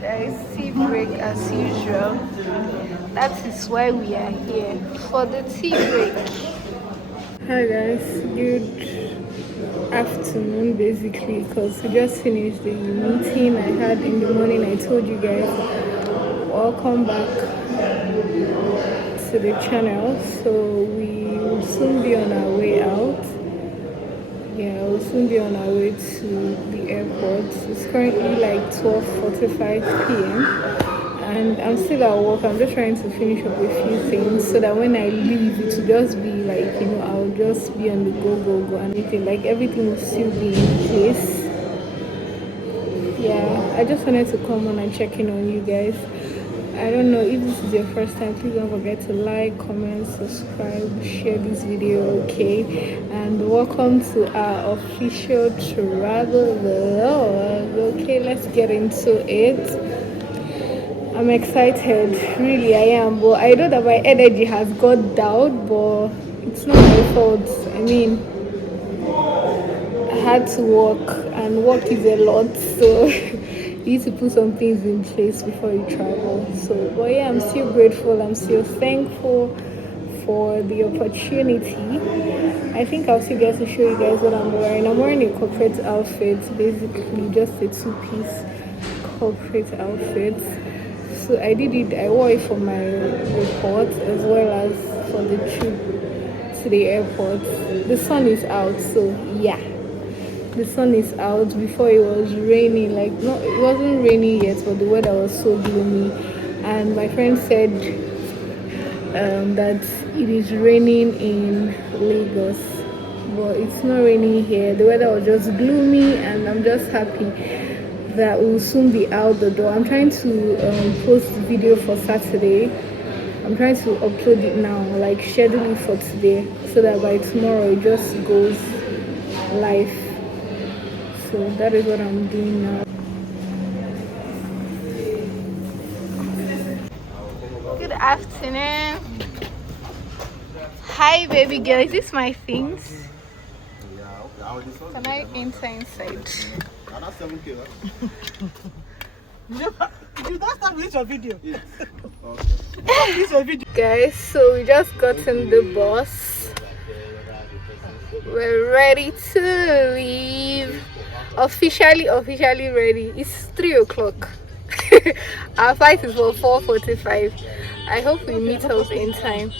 There is tea break as usual. That is why we are here for the tea break. Hi guys, good afternoon basically, because we just finished the meeting I had in the morning. I told you guys, welcome back to the channel. So we will soon be on our way out. Yeah, we'll soon be on our way to the airport. It's currently like 12:45 p.m. and I'm still at work. I'm just trying to finish up a few things so that when I leave, it will just be like, I'll just be on the go and everything. Like everything will still be in place. Yeah, I just wanted to come on and check in on you guys. I don't know if this is your first time, please don't forget to like, comment, subscribe, share this video, okay? And welcome to our official travel vlog. Okay, let's get into it. I'm excited, really I am, but I know that my energy has got down, but it's not my fault. I mean, I had to work, and work is a lot, so you need to put some things in place before you travel. So, but yeah, I'm still grateful, I'm still thankful for the opportunity. I think I'll still get to show you guys what I'm wearing. I'm wearing a corporate outfit, basically just a two-piece corporate outfit. So I wore it for my report as well as for the trip to the airport. The sun is out, so yeah, the sun is out. Before it was raining, like, no, it wasn't raining yet, but the weather was so gloomy. And my friend said that it is raining in Lagos, but it's not raining here. The weather was just gloomy, and I'm just happy that we'll soon be out the door. I'm trying to post the video for Saturday. I'm trying to upload it now, like schedule it for today, so that by tomorrow it just goes live. So that is what I'm doing now. Good afternoon. Hi baby girl, is this my things? Can I enter inside? That's 7K, right? You don't start with your video. Yes. Okay. Guys, so we just got in the bus. We're ready to leave. Officially ready. It's 3 o'clock. Our flight is for 4:45. I hope we meet up in time.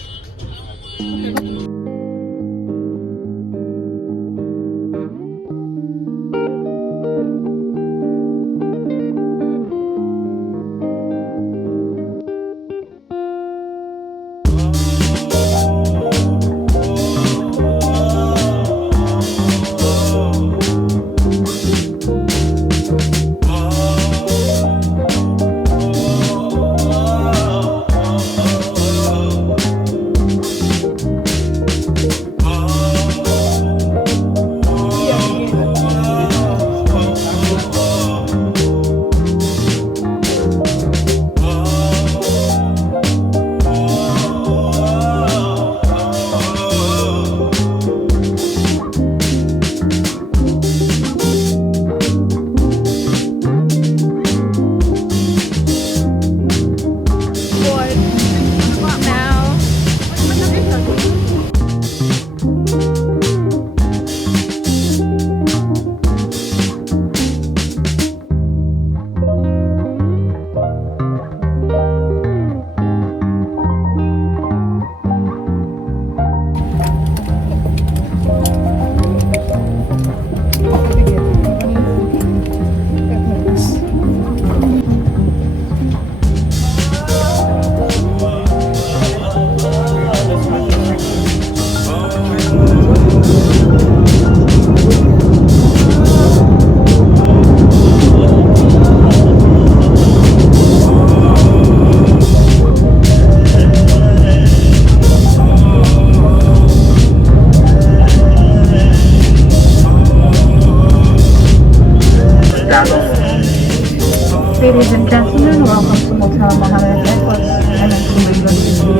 Ladies and gentlemen, welcome to Motel Mohammed Airport, MNC Lagos City.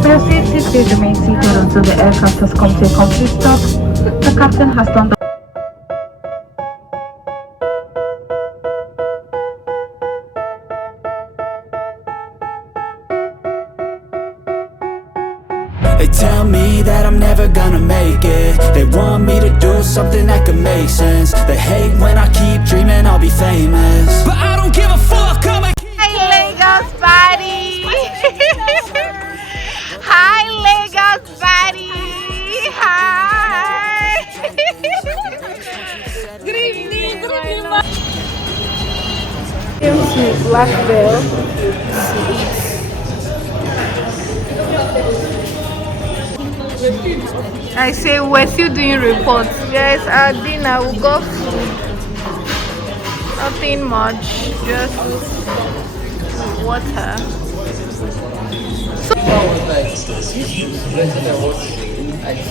For your safety, please remain seated until the aircraft has come to a complete stop. The captain has done the They tell me that I'm never gonna make it. They want me to do something that could make sense. They hate when I keep dreaming I'll be famous, but I don't give a fuck, I'ma keep. Hi Lagos body. Hi Lagos body. Hi. Good evening. Good evening. Came to Black Bell to eat. I say we're still doing reports. Yes, our dinner we got food. Nothing much, just water. So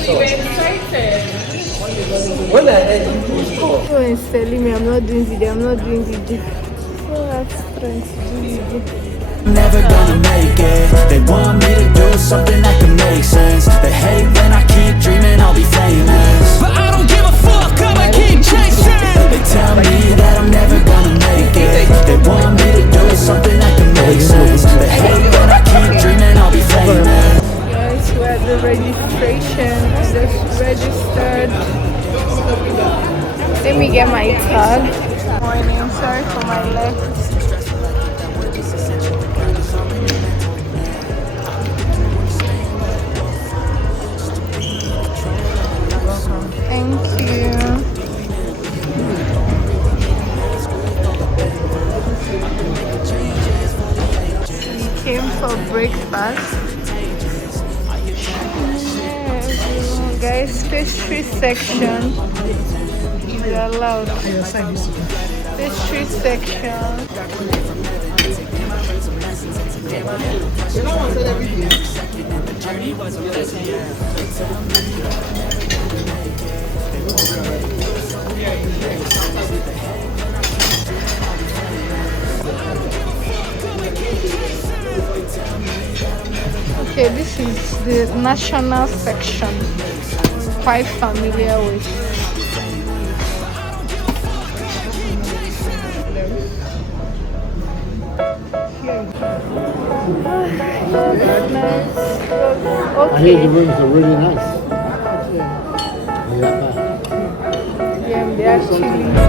you were excited. When I heard you telling me I'm not doing video. So I have strength to do video. I'm never gonna make it. They want me to do something that can make sense. They hate when I keep dreaming I'll be famous, but I don't give a fuck, I'ma keep chasing. They tell me that I'm never gonna make it. They want me to do something that can make sense. They hate when I keep dreaming I'll be famous. Guys, we're at the registration. I just registered. Let me get my tag. Morning, sorry for my left. Thank you. We came for breakfast. Yeah, guys, pastry section. You're allowed. Pastry section. Okay, this is the national section. Quite familiar with. Nice. Okay. I hear the rooms are really nice. Yeah, they actually.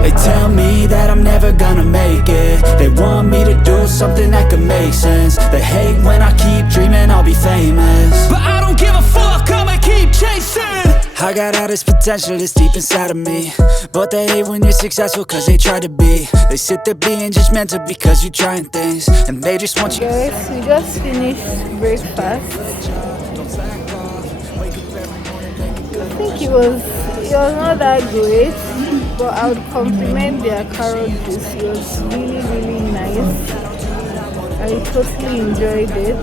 They tell me that I'm never gonna make it. They want me to do something that could make sense. They hate when I keep dreaming I'll be famous, but I don't give a fuck, I'ma keep chasing. I got all this potential that's deep inside of me, but they hate when you're successful cause they try to be. They sit there being judgmental because you're trying things, and they just want you. Guys, we just finished breakfast. I think it was not that great, but I would compliment their carrot juice. It was really nice. I totally enjoyed it.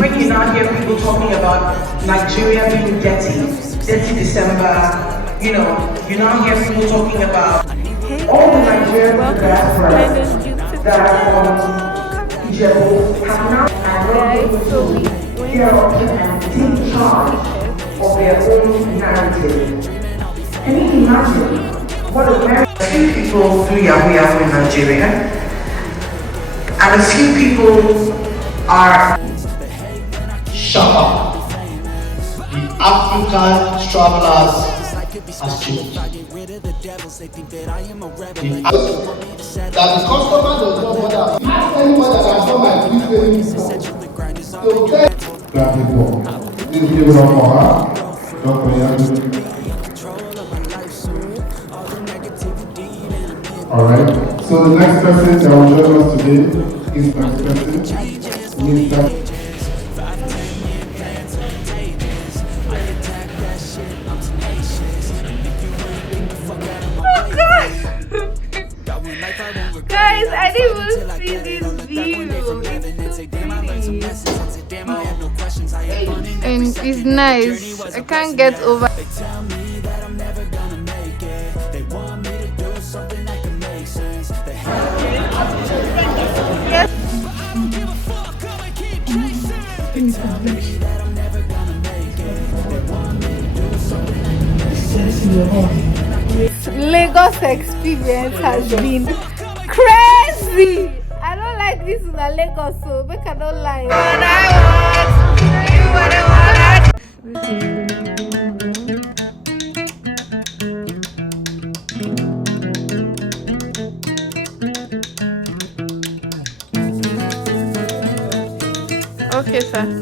When you now hear people talking about Nigeria being dirty December, you now hear people talking about all the Nigerian diaspora that are from Ijebu have now and take charge of their own narrative. Can you imagine what a few people do Yaaaaay in Nigeria, and a few people are. Shut up. The African travelers has changed. That the customer does not bother. Ask anyone that has come and give them before. They will tell grab the ball. Please give it up for her. Dr. Yabu. Alright. So the next person that will join us today is the next person. Mr. Guys, I didn't even see this view. And it's nice. I can't get over. They tell me that I'm never gonna make it. Lagos experience has been crazy. I don't like this in Lagos, so make I don't lie. Okay, sir.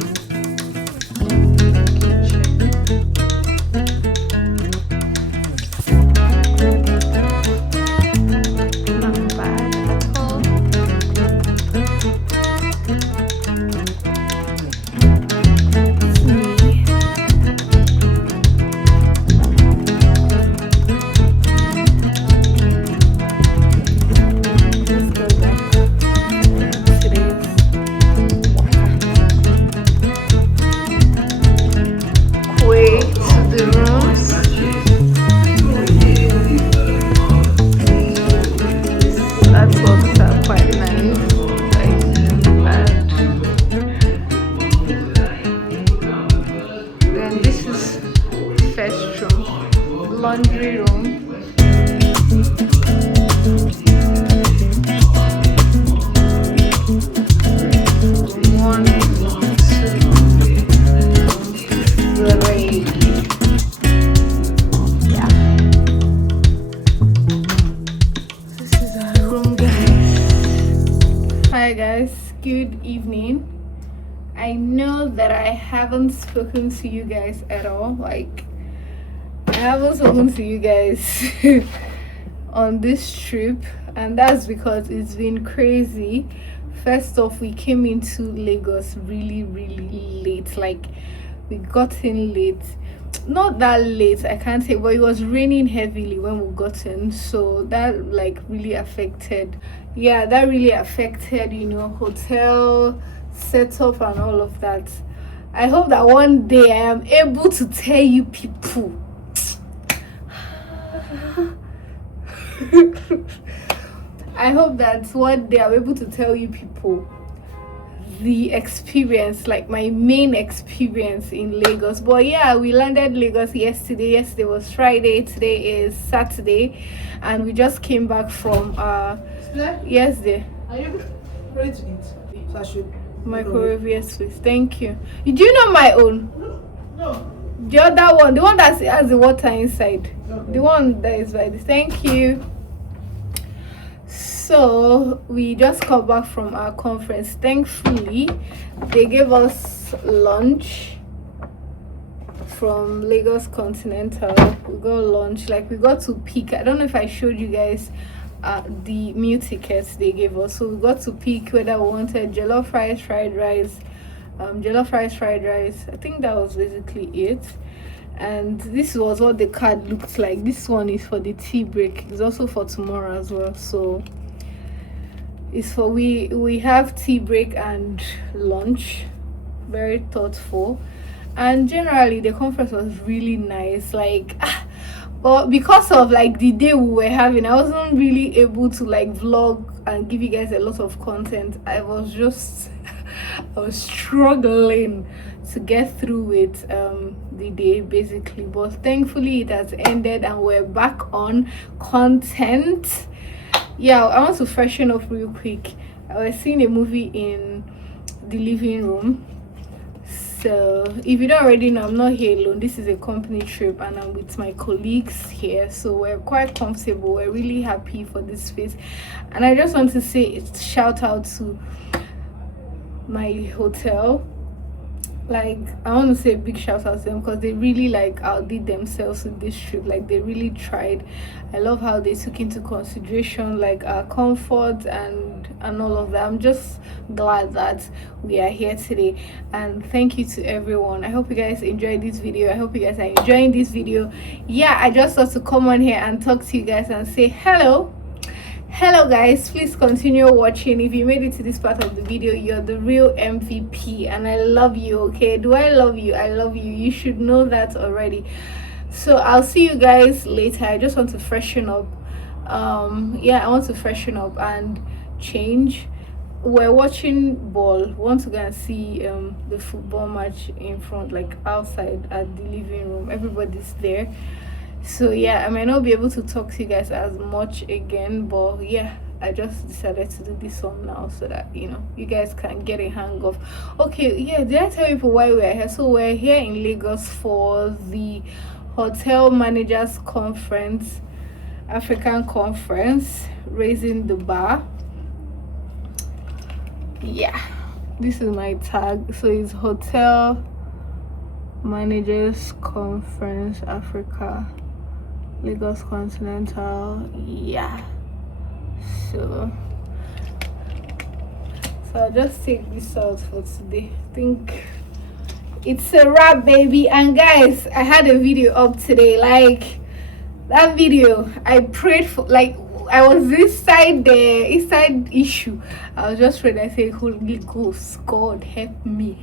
Laundry room. One, two, three. Yeah. This is our room, guys. Hi guys, good evening. I know that I haven't spoken to you guys at all. Like, I haven't spoken to you guys on this trip, and that's because it's been crazy. First off, we came into Lagos really late. Like, we got in late, not that late, I can't say, but it was raining heavily when we got in, so that like really affected, yeah, that really affected, you know, hotel setup and all of that. I hope that one day I am able to tell you people I hope that one day I'm able to tell you people the experience, like my main experience in Lagos. But yeah, we landed Lagos yesterday. Yesterday was Friday, today is Saturday, and we just came back from yesterday. Are you ready to eat? So I should Microwave, yes please. Thank you. Do you know my own? No. The other one, the one that has the water inside. Okay. The one that is by this. Thank you. So we just got back from our conference. Thankfully, they gave us lunch from Lagos Continental. We got lunch. Like, we got to pick. I don't know if I showed you guys the meal tickets they gave us. So we got to pick whether we wanted jollof rice, fried rice, jollof rice, fried rice. I think that was basically it. And this was what the card looked like. This one is for the tea break. It's also for tomorrow as well. So it's for we have tea break and lunch. Very thoughtful. And generally the conference was really nice. Like, but because of like the day we were having, I wasn't really able to like vlog and give you guys a lot of content. I was struggling to get through with the day basically, but thankfully it has ended and we're back on content. Yeah, I want to freshen up real quick. I was seeing a movie in the living room. So if you don't already know, I'm not here alone. This is a company trip and I'm with my colleagues here, so we're quite comfortable. We're really happy for this space, and I just want to say shout out to my hotel. Like, I want to say a big shout out to them because they really like outdid themselves with this trip. Like, they really tried. I love how they took into consideration like our comfort and all of that. I'm just glad that we are here today, and thank you to everyone. I hope you guys enjoyed this video. I hope you guys are enjoying this video. Yeah, I just thought to come on here and talk to you guys and say hello guys. Please continue watching. If you made it to this part of the video, you're the real MVP and I love you. Okay, do I love you? I love you. You should know that already. So I'll see you guys later. I just want to freshen up. Yeah, I want to freshen up and change. We're watching ball. We want to go and see the football match in front, like outside at the living room. Everybody's there. So yeah, I might not be able to talk to you guys as much again, but yeah, I just decided to do this one now so that you guys can get a hang of. Okay, yeah, did I tell people why we're here? So we're here in Lagos for the Hotel Managers Conference, African Conference, raising the bar. Yeah, this is my tag. So it's Hotel Managers Conference Africa, Lagos Continental. Yeah, so I'll just take this out for today. I think it's a wrap, baby. And guys, I had a video up today. Like that video, I prayed for, like, I was inside issue. I was just praying. I said, Holy Ghost, God, help me,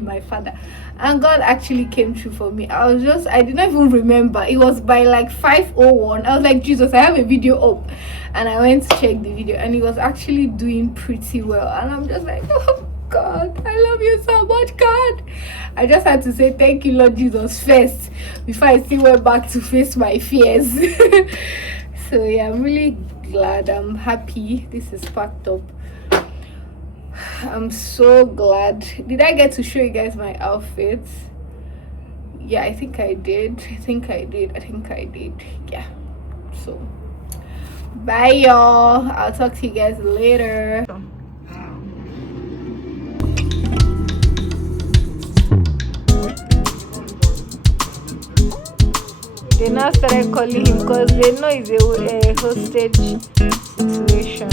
my Father. And God actually came through for me. I did not even remember. It was by like 5:01. I was like, Jesus, I have a video up. And I went to check the video, and it was actually doing pretty well. And I'm just like, oh God, I love you so much, God. I just had to say thank you, Lord Jesus, first, before I still went back to face my fears. So yeah, I'm really glad. I'm happy. This is packed up. I'm so glad. Did I get to show you guys my outfits? Yeah, I think I did. Yeah. So bye, y'all. I'll talk to you guys later. They now started calling him because they know it's a hostage situation.